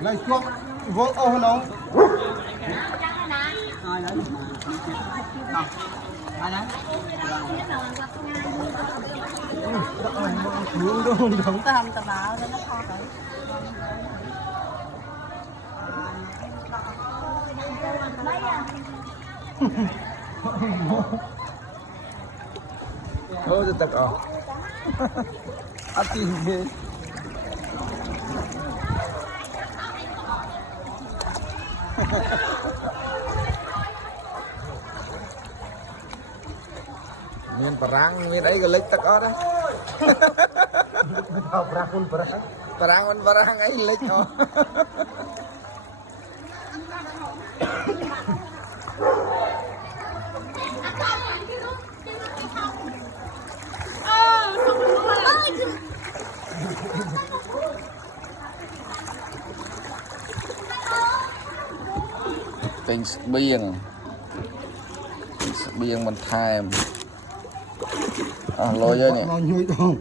lại chuột vỗ ô nó đúng ta hầm tà bảo nó kho rồi ôจะตักอ๋ออาทิตย์นี้មានបារាំងមានអីក៏លិចទឹកអត់ដែរបារាំងមិនបារាំងបារាំងមិនបារាំងអីលិចអត់ពេញស្បៀងបន្ថែមអស់លុយហើយនេះញួយដង